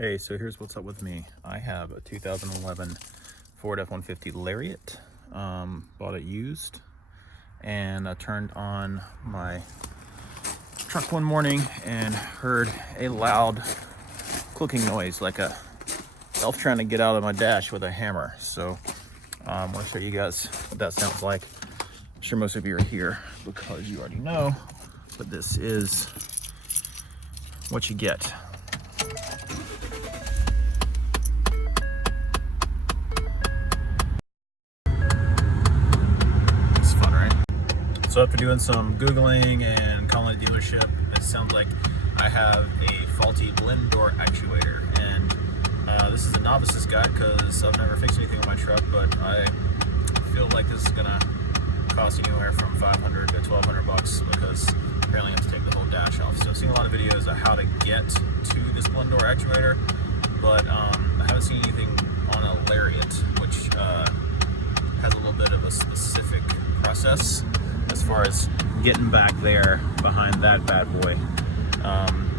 Hey, so here's what's up with me. I have a 2011 Ford F-150 Lariat, bought it used, and I turned on my truck one morning and heard a loud clicking noise, like a elf trying to get out of my dash with a hammer. So I want to show you guys what that sounds like. I'm sure most of you are here because you already know, but this is what you get. So after doing some Googling and calling a dealership, it sounds like I have a faulty blend door actuator. And this is a NOVICE'S guide because I've never fixed anything on my truck, but I feel like this is gonna cost anywhere from $500 to $1,200 because apparently I have to take the whole dash off. So I've seen a lot of videos of how to get to this blend door actuator, but I haven't seen anything on a Lariat, which has a little bit of a specific process as far as getting back there behind that bad boy.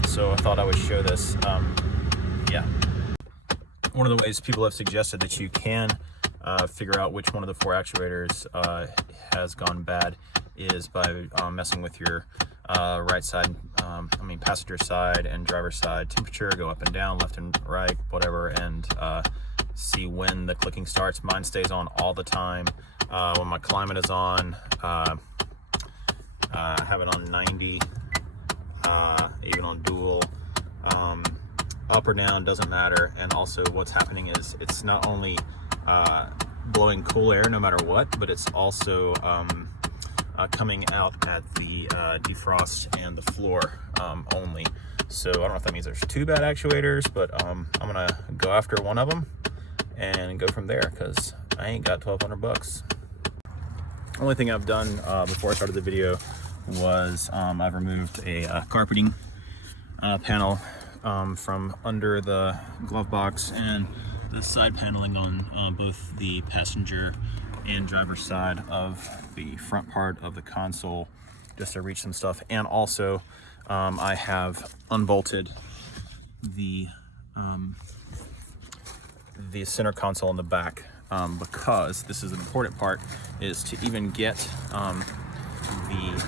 So I thought I would show this. Yeah. One of the ways people have suggested that you can figure out which one of the four actuators has gone bad is by messing with your right side, passenger side and driver's side temperature, go up and down, left and right, whatever, and see when the clicking starts. Mine stays on all the time. When my climate is on, I have it on 90, even on dual, up or down, doesn't matter. And also what's happening is it's not only blowing cool air no matter what, but it's also coming out at the defrost and the floor only. So I don't know if that means there's two bad actuators, but I'm gonna go after one of them and go from there because I ain't got $1,200. Only thing I've done before I started the video was I've removed a carpeting panel from under the glove box and the side paneling on both the passenger and driver's side of the front part of the console just to reach some stuff. And also I have unbolted the center console in the back because this is an important part, is to even get the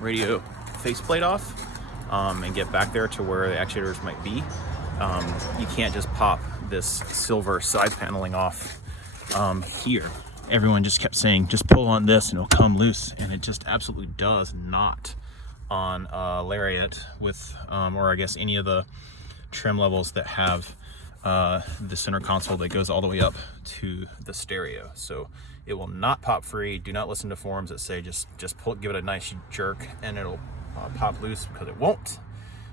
radio faceplate off and get back there to where the actuators might be. You can't just pop this silver side paneling off here. Everyone just kept saying just pull on this and it'll come loose, and it just absolutely does not on Lariat with or I guess any of the trim levels that have the center console that goes all the way up to the stereo. So it will not pop free. Do not listen to forums that say just pull, give it a nice jerk and it'll pop loose, because it won't.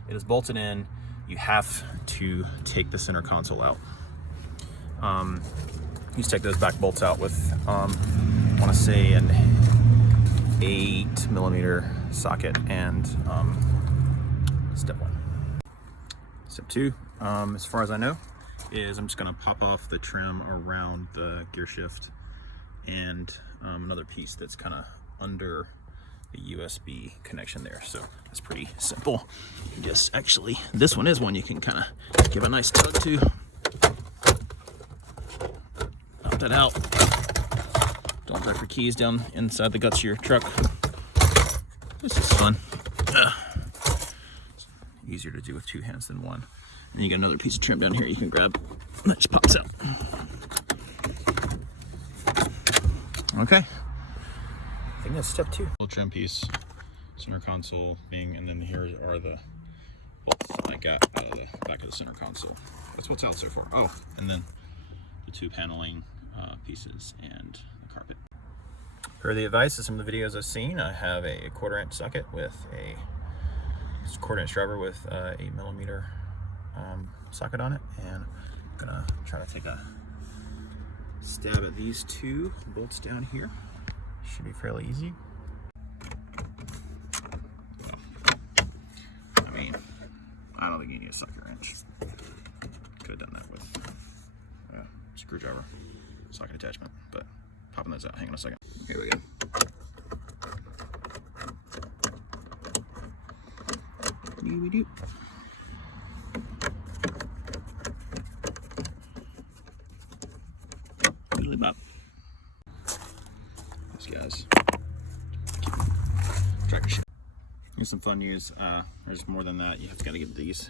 It is bolted in. You have to take the center console out. You just take those back bolts out with I want to say an 8mm socket. And step one. Step two, as far as I know, is I'm just going to pop off the trim around the gear shift and another piece that's kind of under the USB connection there. So it's pretty simple. You can just actually, this one is one you can kind of give a nice tug to. Pop that out. Don't drop your keys down inside the guts of your truck. This is fun. It's easier to do with two hands than one. And you got another piece of trim down here you can grab, and that just pops out. Okay, I think that's step two. Little trim piece, center console thing, and then here are the bolts I got out of the back of the center console. That's what's out so far. Oh, and then the two paneling pieces and the carpet. Per the advice of some of the videos I've seen, I have a 1/4" socket with a 1/4" driver with a 8mm socket on it, and I'm gonna try to take a stab at these two bolts down here. Should be fairly easy. Well, I don't think you need a socket wrench. Could have done that with a screwdriver socket attachment, but popping those out. Hang on a second. Here we go. some fun news. There's more than that. You have got to get these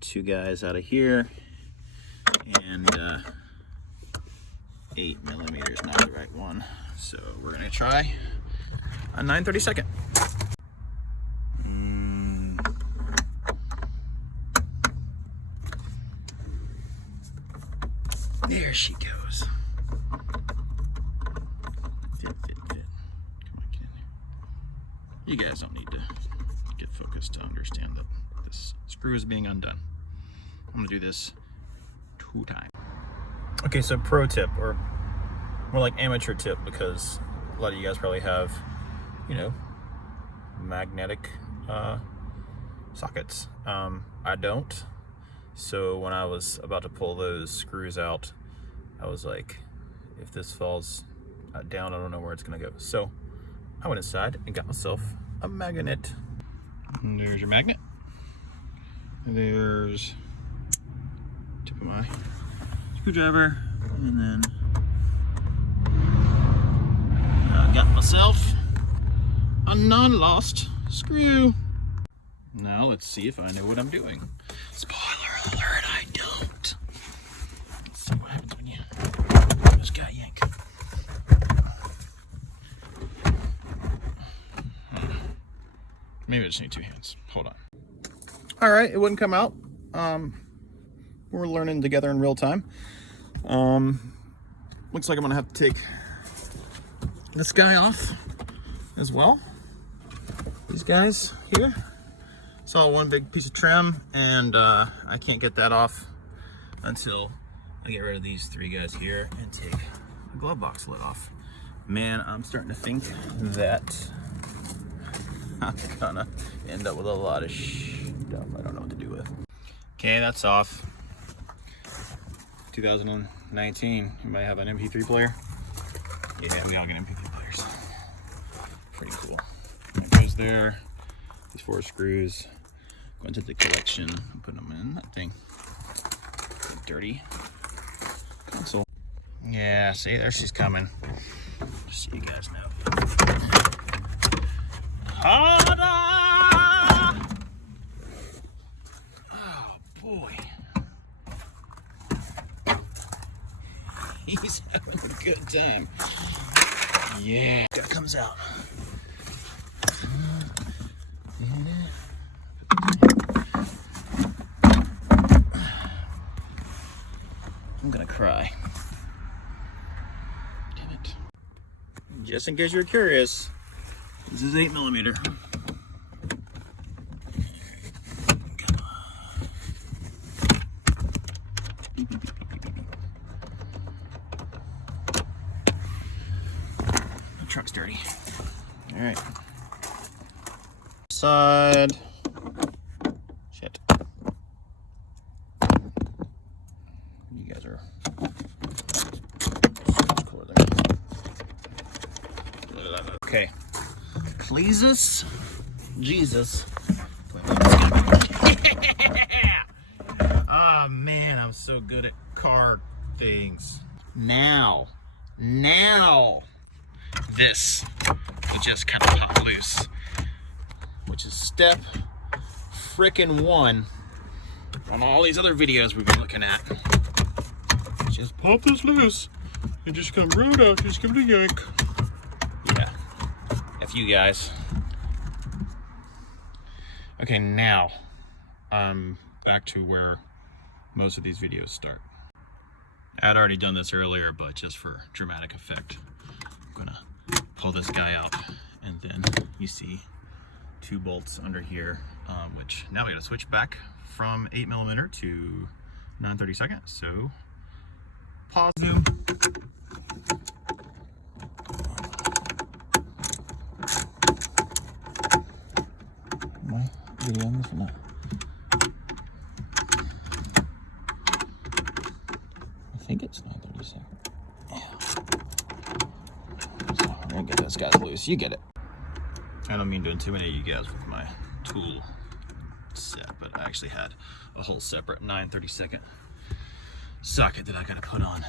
two guys out of here, and 8mm is not the right one, so we're gonna try a 9/32. There she goes. Fit. Come on, get in there. You guys don't need to get focused to understand that this screw is being undone. I'm gonna do this 2 times. Okay, so pro tip, or more like amateur tip, because a lot of you guys probably have, you know, magnetic sockets. I don't. So when I was about to pull those screws out, I was like, if this falls down, I don't know where it's gonna go. So I went inside and got myself a magnet. And there's your magnet. There's tip of my screwdriver, and then I got myself a non-lost screw. Now let's see if I know what I'm doing. Spoiler alert, I don't. Let's see what happens when you this guy yank. Maybe I just need 2 hands. Hold on. All right, it wouldn't come out. We're learning together in real time. Looks like I'm gonna have to take this guy off as well. These guys here. It's all one big piece of trim, and I can't get that off until I get rid of these 3 guys here and take the glove box lid off. Man, I'm starting to think that I'm gonna end up with a lot of stuff I don't know what to do with. Okay, that's off. 2019. Anybody have an MP3 player? Yeah, we all get MP3 players. Pretty cool. It goes there. These 4 screws go into the collection. Put them in that thing. Dirty console. Yeah, see, there she's coming. Just so you guys know. Ta-da! Oh boy. He's having a good time. Yeah. That comes out. I'm gonna cry. Damn it. Just in case you're curious, this is 8mm. The truck's dirty. All right. Side. Shit. You guys are so much cooler there. Okay. Jesus. Oh man, I'm so good at car things. Now, this will just kind of pop loose, which is step frickin' 1 on all these other videos we've been looking at. Just pop this loose and just come right out, just give it a yank. Yeah, F you guys. Okay, now back to where most of these videos start. I'd already done this earlier, but just for dramatic effect, I'm gonna pull this guy out, and then you see 2 bolts under here, which now we gotta switch back from 8mm to 9/32. So pause, zoom. Am I video on this or not? I think it's 9/32. Yeah. So we're gonna get this guy loose. You get it. I don't mean to intimidate you guys with my tool set, but I actually had a whole separate 9/32 socket that I gotta put on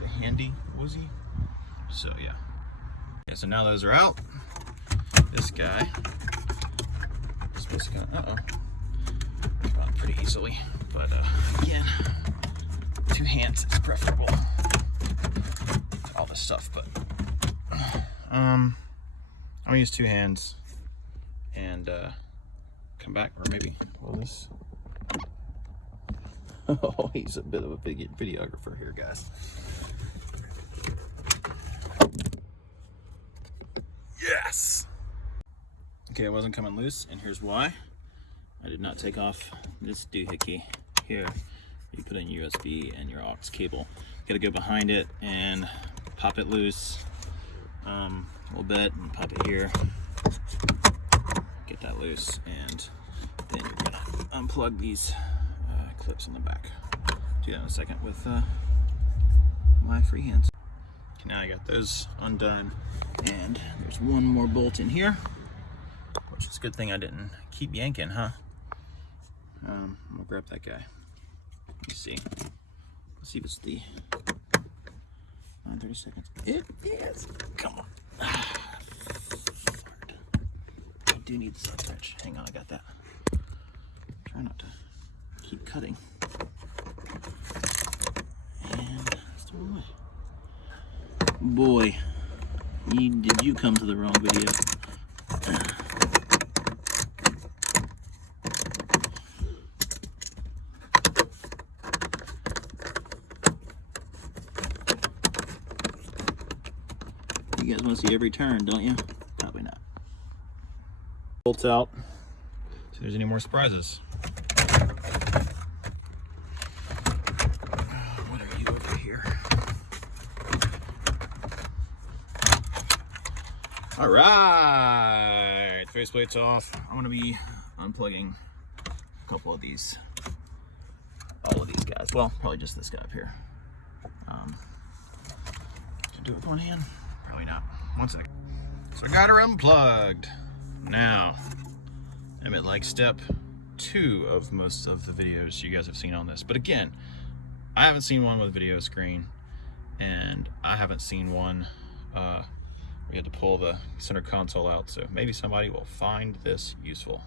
the handy woozy. So yeah. Okay, so now those are out. This guy is supposed to come, come out pretty easily, but again, 2 hands is preferable to all this stuff. But I'm gonna use 2 hands and come back, or maybe this. Oh, he's a bit of a big videographer here, guys. Yes. Okay, it wasn't coming loose, and here's why. I did not take off this doohickey here. You put in USB and your aux cable. You gotta go behind it and pop it loose a little bit, and pop it here. Get that loose, and then you're gonna unplug these clips on the back. Do that in a second with my free hands. Okay, now I got those undone, and there's one more bolt in here, which is a good thing I didn't keep yanking, huh? I'm gonna grab that guy. Let me see. Let's see if it's the 30 seconds. It is. Come on. I do need the side wrench. Hang on, I got that. Try not to keep cutting. And that's the wrong way. Boy, did you come to the wrong video. You guys want to see every turn, don't you? Probably not. Bolts out. See if there's any more surprises. What are you over here? All right, faceplate's off. I'm gonna be unplugging a couple of these, all of these guys. Well, probably just this guy up here. Can I do it with one hand? Probably not. One second. So I got her unplugged. Now, I'm at like step 2 of most of the videos you guys have seen on this. But again, I haven't seen one with video screen, and I haven't seen one where you had to pull the center console out. So maybe somebody will find this useful.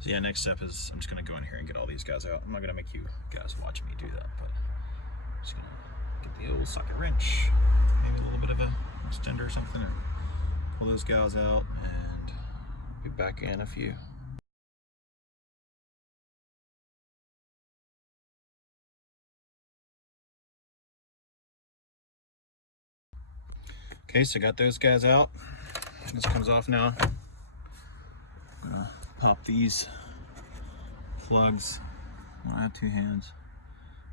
So yeah, next step is I'm just gonna go in here and get all these guys out. I'm not gonna make you guys watch me do that, but I'm just gonna get the old socket wrench, maybe a little bit of a extender or something, and pull those guys out and be back in a few. Okay, so I got those guys out. This comes off now. I'm gonna pop these plugs. I have 2 hands,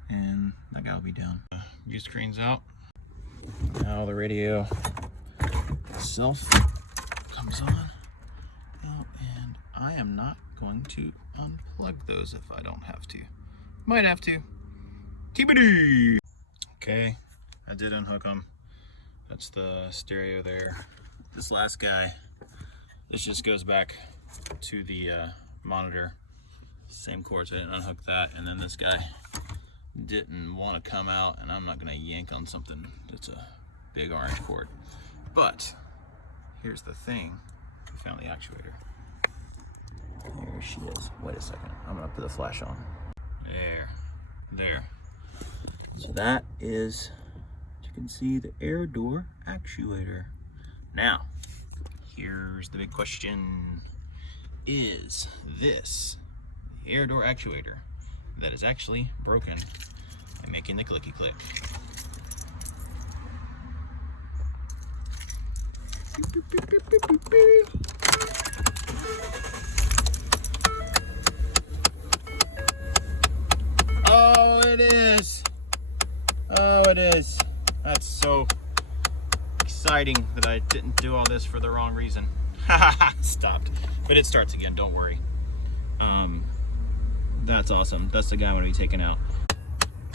and that guy will be down. View screen's out. Now the radio itself comes on out, and I am not going to unplug those if I don't have to. Might have to. TBD. Okay, I did unhook them. That's the stereo there. This last guy, this just goes back to the monitor. Same cords, I didn't unhook that. And then this guy didn't want to come out, and I'm not gonna yank on something that's a big orange cord. But here's the thing, I found the actuator. There she is. Wait a second, I'm gonna put the flash on. There. So that is, as you can see, the air door actuator. Now, here's the big question. Is this the air door actuator that is actually broken and making the clicky click? Oh, it is. Oh, it is. That's so exciting that I didn't do all this for the wrong reason. Stopped. But it starts again, don't worry. That's awesome. That's the guy I'm going to be taking out.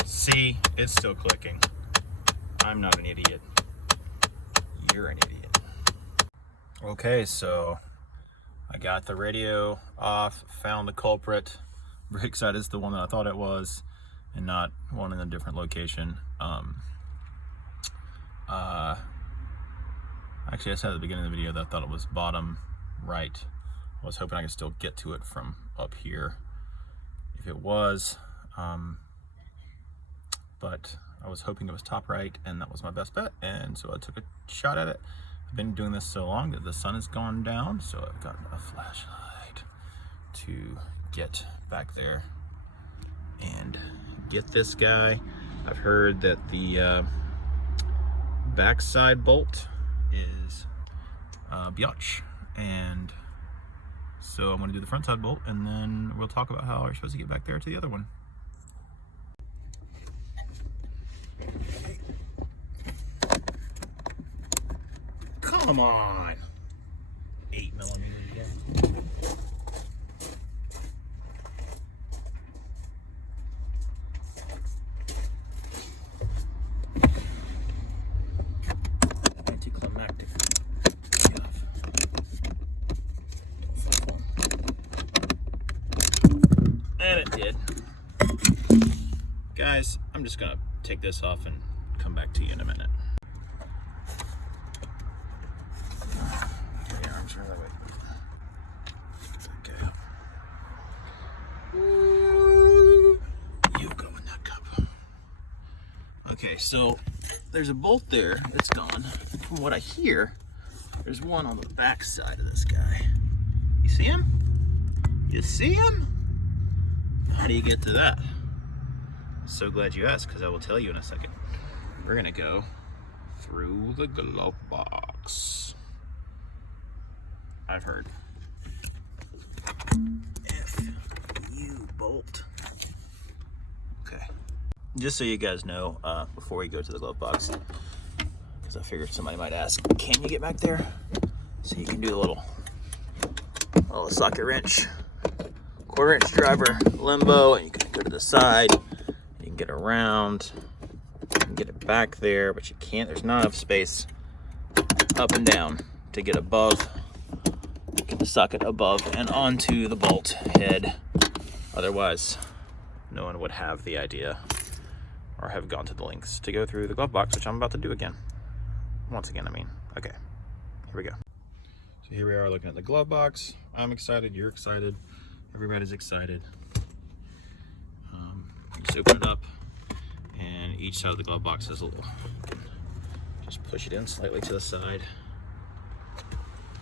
See, it's still clicking. I'm not an idiot. You're an idiot. Okay, so I got the radio off, found the culprit. Brake side is the one that I thought it was, and not one in a different location. Actually, I said at the beginning of the video that I thought it was bottom right. I was hoping I could still get to it from up here if it was, but I was hoping it was top right, and that was my best bet, and so I took a shot at it. I've been doing this so long that the sun has gone down, so I've got a flashlight to get back there and get this guy. I've heard that the backside bolt is biatch, and so I'm going to do the front side bolt, and then we'll talk about how we're supposed to get back there to the other one. Come on! 8mm again. Anticlimactic. And it did. Guys, I'm just gonna take this off and come back to you in a minute. Get the arms really way. Okay. You go in that cup. Okay, so there's a bolt there that's gone. From what I hear, there's one on the back side of this guy. You see him? You see him? How do you get to that? So glad you asked, because I will tell you in a second. We're gonna go through the glove box. I've heard. F-U bolt. Okay. Just so you guys know, before we go to the glove box, because I figured somebody might ask, can you get back there? So you can do the little socket wrench, quarter-inch driver limbo, and you can go to the side. You can get around, you can get it back there, but you can't. There's not enough space up and down to get above, get the socket above and onto the bolt head. Otherwise, no one would have the idea or have gone to the lengths to go through the glove box, which I'm about to do again. Once again, I mean. Okay, here we go. So here we are looking at the glove box. I'm excited, you're excited, everybody's excited. Just open it up, and each side of the glove box has a little, just push it in slightly to the side,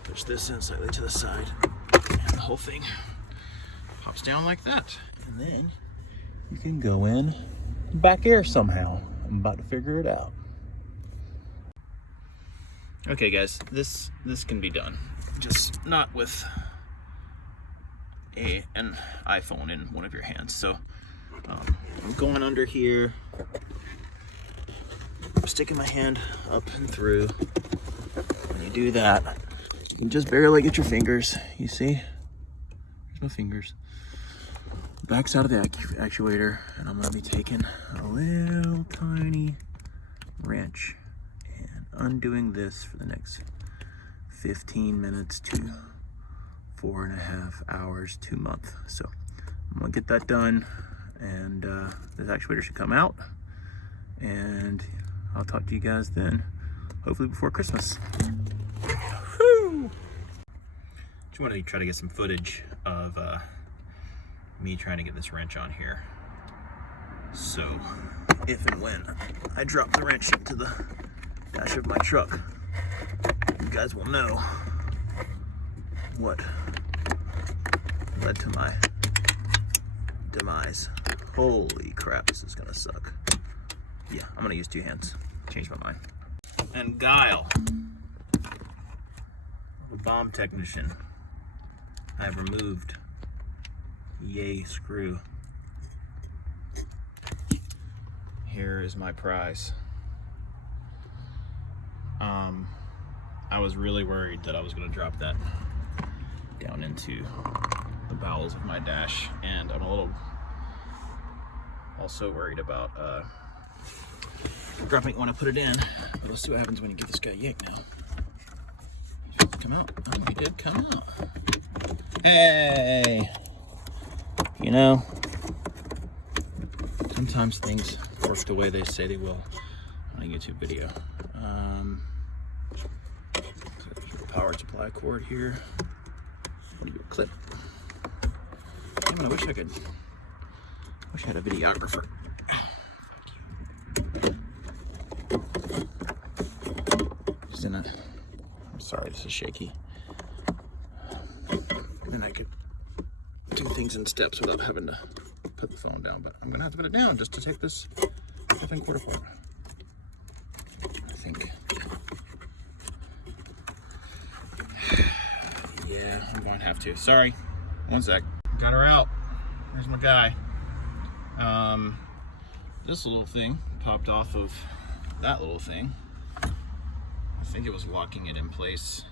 push this in slightly to the side, and the whole thing pops down like that. And then you can go in back air somehow. I'm about to figure it out. Okay guys, this can be done, just not with an iPhone in one of your hands. So I'm going under here, I'm sticking my hand up and through. When you do that, you can just barely get your fingers, you see? There's no fingers. Backside of the actuator, and I'm gonna be taking a little tiny wrench and undoing this for the next 15 minutes to 4.5 hours to a month. So I'm gonna get that done, and this actuator should come out, and I'll talk to you guys then, hopefully before Christmas. Woo! Just wanted to try to get some footage of me trying to get this wrench on here, so if and when I drop the wrench into the dash of my truck, you guys will know what led to my demise. Holy crap, this is gonna suck. Yeah, I'm gonna use 2 hands. Change my mind. And Guile, the bomb technician, I have removed yay screw. Here is my prize. I was really worried that I was going to drop that down into the bowels of my dash, and I'm a little also worried about dropping it when I put it in. But let's see what happens when you give this guy a yank now. Come out. Oh, he did come out. Hey! You know, sometimes things work the way they say they will on a YouTube video. power supply cord here. What do you clip? Damn it, I wish I had a videographer. Just in a, I'm sorry, this is shaky. And I could do things in steps without having to put the phone down, but I'm gonna have to put it down just to take this effing cord apart. I think. Yeah, I'm going to have to. Sorry. One sec. Got her out. There's my guy. This little thing popped off of that little thing. I think it was locking it in place.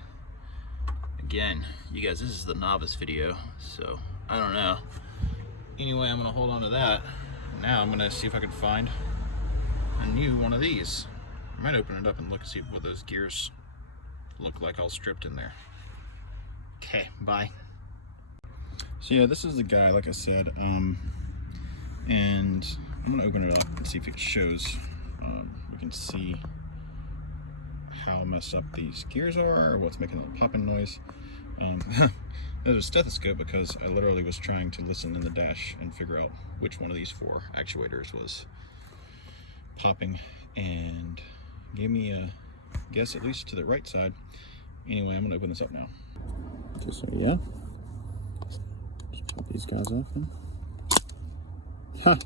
Again, you guys, this is the novice video, so I don't know. Anyway, I'm gonna hold on to that. Now I'm gonna see if I can find a new one of these. I might open it up and look and see what those gears look like all stripped in there. Okay, bye. So yeah, this is the guy, like I said, and I'm gonna open it up and see if it shows. We can see how messed up these gears are, or what's making the popping noise. There's a stethoscope because I literally was trying to listen in the dash and figure out which one of these 4 actuators was popping, and gave me a guess, at least to the right side. Anyway, I'm gonna open this up now. Just so yeah. Just pop these guys off then. Ha!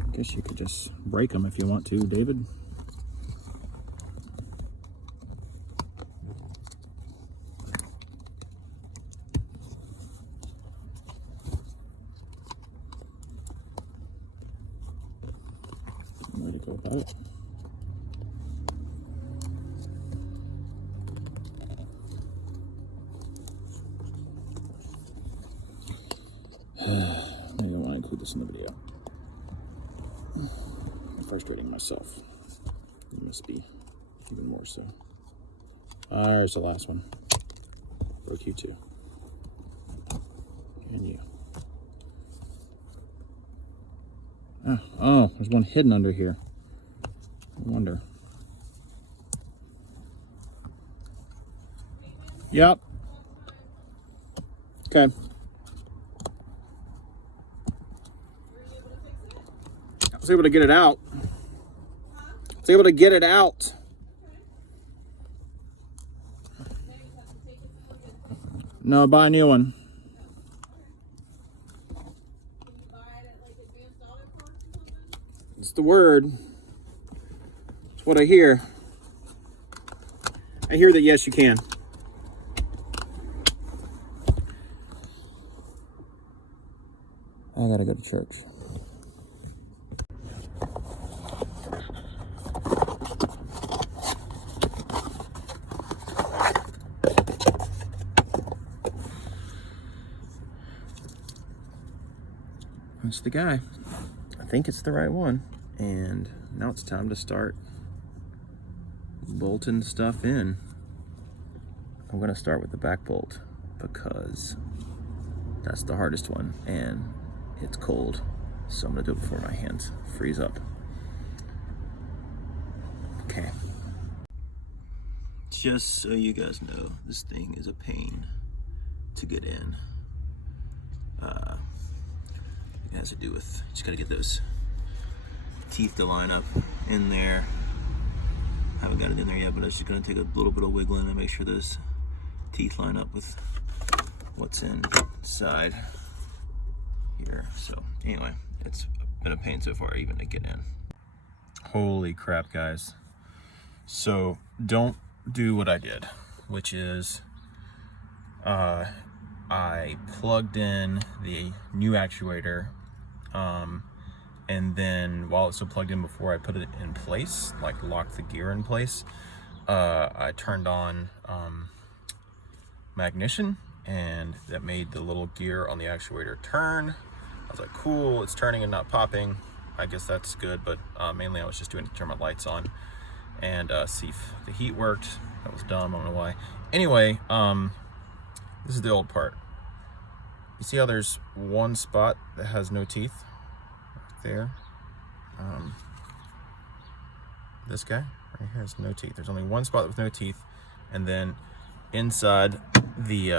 I guess you could just break them if you want to, David. Way to go about it. I don't want to include this in the video. I'm frustrating myself. It must be even more so. There's the last one. Broke you too. And you. Oh, there's one hidden under here. I wonder. Yep. Okay. I was able to get it out. I was able to get it out. No, buy a new one. It's the word. It's what I hear. I hear that yes, you can. I gotta go to church. That's the guy. I think it's the right one. And now it's time to start bolting stuff in. I'm gonna start with the back bolt because that's the hardest one and it's cold. So I'm gonna do it before my hands freeze up. Okay. Just so you guys know, this thing is a pain to get in. It has to do with, just gotta get those teeth to line up in there. Haven't got it in there yet, but it's just gonna take a little bit of wiggling and make sure those teeth line up with what's inside here. So anyway, it's been a pain so far even to get in. Holy crap, guys. So don't do what I did, which is I plugged in the new actuator, and then while it's still plugged in, before I put it in place, like locked the gear in place, I turned on magnition, and that made the little gear on the actuator turn. I was like, cool, it's turning and not popping. I guess that's good, but mainly I was just doing it to turn my lights on and see if the heat worked. That was dumb, I don't know why. Anyway, this is the old part. You see how there's one spot that has no teeth? Right there. This guy right here has no teeth. There's only one spot with no teeth. and then inside the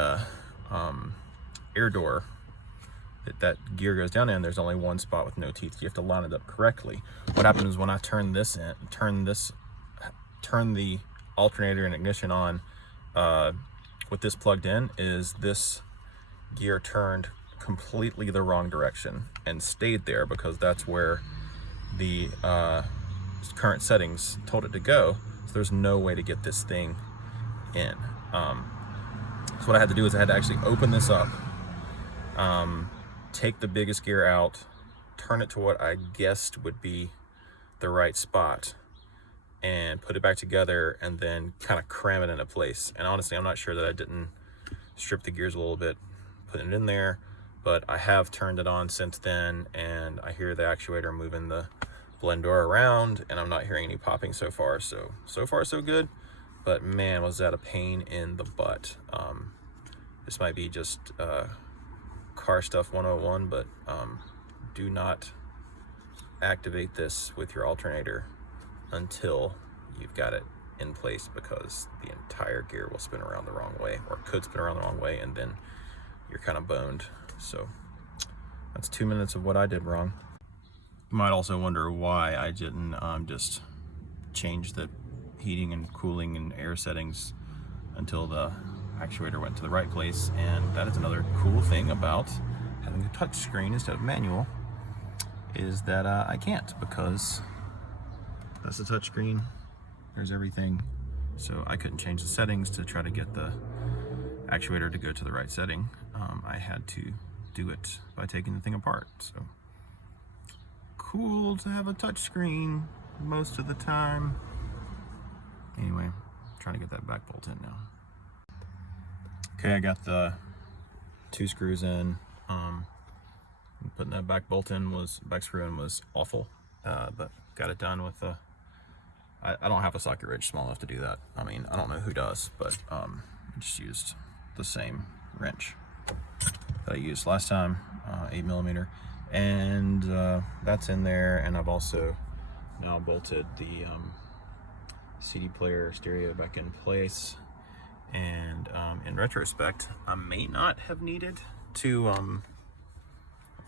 air door that gear goes down in, there's only one spot with no teeth. You have to line it up correctly. What happens is when I turn the alternator and ignition on with this plugged in, is this gear turned completely the wrong direction and stayed there because that's where the current settings told it to go. So there's no way to get this thing in. So what I had to do is I had to actually open this up, take the biggest gear out, turn it to what I guessed would be the right spot, and put it back together, and then kind of cram it into place. And honestly, I'm not sure that I didn't strip the gears a little bit, put it in there, but I have turned it on since then, and I hear the actuator moving the blend door around, and I'm not hearing any popping so far. So far so good, but man, was that a pain in the butt. This might be just car stuff 101, but do not activate this with your alternator until you've got it in place, because the entire gear will spin around the wrong way, or could spin around the wrong way, and then you're kind of boned. So that's 2 minutes of what I did wrong. You might also wonder why I didn't just change the heating and cooling and air settings until the actuator went to the right place. And that is another cool thing about having a touch screen instead of manual, is that I can't, because that's the touch screen, there's everything. So I couldn't change the settings to try to get the actuator to go to the right setting. I had to do it by taking the thing apart. So cool to have a touch screen most of the time. Anyway, I'm trying to get that back bolt in now. Okay, I got the 2 screws in. Putting that back screw in was awful, but got it done with a. I don't have a socket wrench small enough to do that. I mean, I don't know who does, but I just used the same wrench that I used last time, 8mm, and that's in there. And I've also now bolted the CD player stereo back in place. And in retrospect, I may not have needed to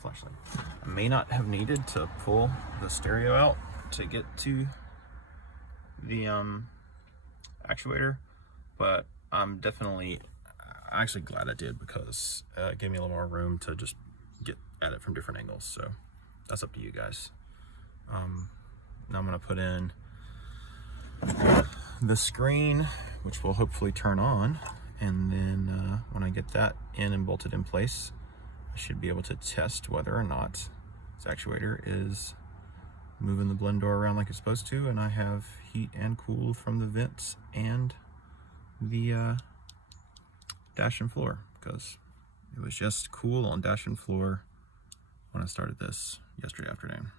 flashlight. I may not have needed to pull the stereo out to get to the actuator, but I'm actually glad I did, because it gave me a little more room to just get at it from different angles. So that's up to you guys. Now I'm gonna put in the screen, which will hopefully turn on, and then when I get that in and bolted in place, I should be able to test whether or not this actuator is moving the blend door around like it's supposed to, and I have heat and cool from the vents and the dash and floor, because it was just cool on dash and floor when I started this yesterday afternoon.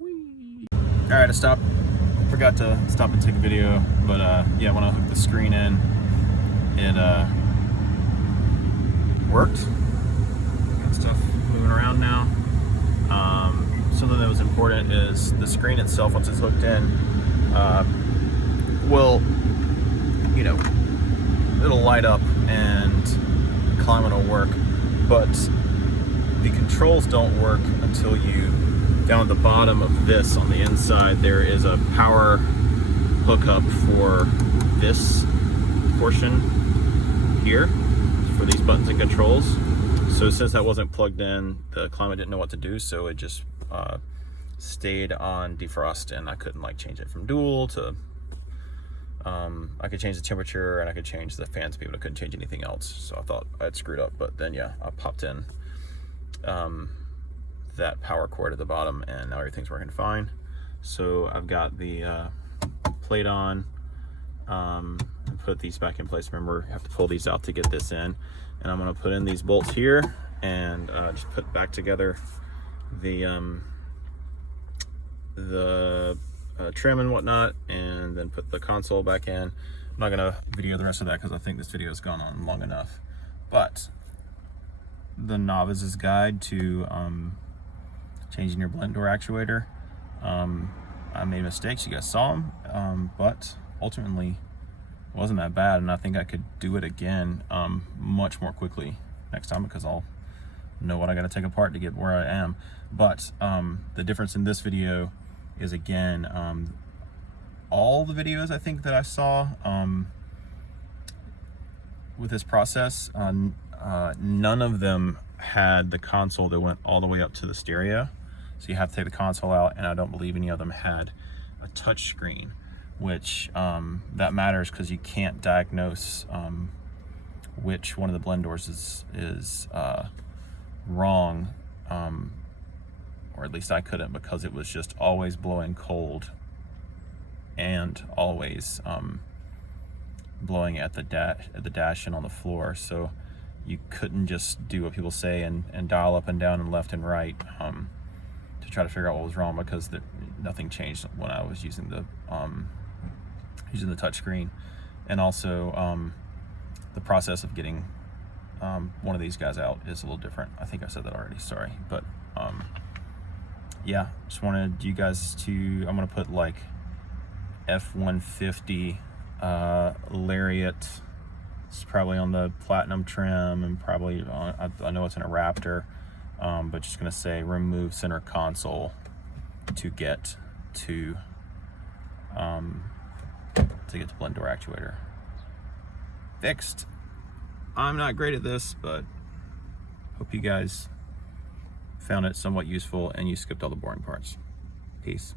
Whee! All right, I forgot to stop and take a video, but yeah, when I hooked the screen in, it worked. Got stuff moving around now. Something that was important is the screen itself, once it's hooked in, will, it'll light up and climate will work, but the controls don't work until down at the bottom of this on the inside, there is a power hookup for this portion here for these buttons and controls. So since that wasn't plugged in, the climate didn't know what to do, so it just stayed on defrost, and I couldn't change it from dual to I could change the temperature and I could change the fan speed, but I couldn't change anything else. So I thought I'd screwed up, but then yeah, I popped in that power cord at the bottom, and now everything's working fine. So I've got the plate on, put these back in place. Remember, you have to pull these out to get this in, and I'm going to put in these bolts here and just put back together the trim and whatnot, and then put the console back in. I'm not going to video the rest of that because I think this video has gone on long enough, but the Novice's guide to changing your blend door actuator, I made mistakes, you guys saw them, but ultimately wasn't that bad, and I think I could do it again much more quickly next time, because I'll know what I got to take apart to get where I am. But the difference in this video is, again, all the videos I think that I saw with this process, none of them had the console that went all the way up to the stereo. So you have to take the console out, and I don't believe any of them had a touch screen, which that matters because you can't diagnose which one of the blend doors is wrong, or at least I couldn't, because it was just always blowing cold and always blowing at the dash and on the floor. So you couldn't just do what people say and dial up and down and left and right to try to figure out what was wrong, because nothing changed when I was using the touch screen. And also the process of getting one of these guys out is a little different. I think I said that already, sorry. But yeah, just wanted you guys to, I'm gonna put like F150 Lariat. It's probably on the platinum trim, and probably on, I know it's in a Raptor, but just gonna say remove center console to get to blend door actuator fixed. I'm not great at this, but hope you guys found it somewhat useful and you skipped all the boring parts. Peace.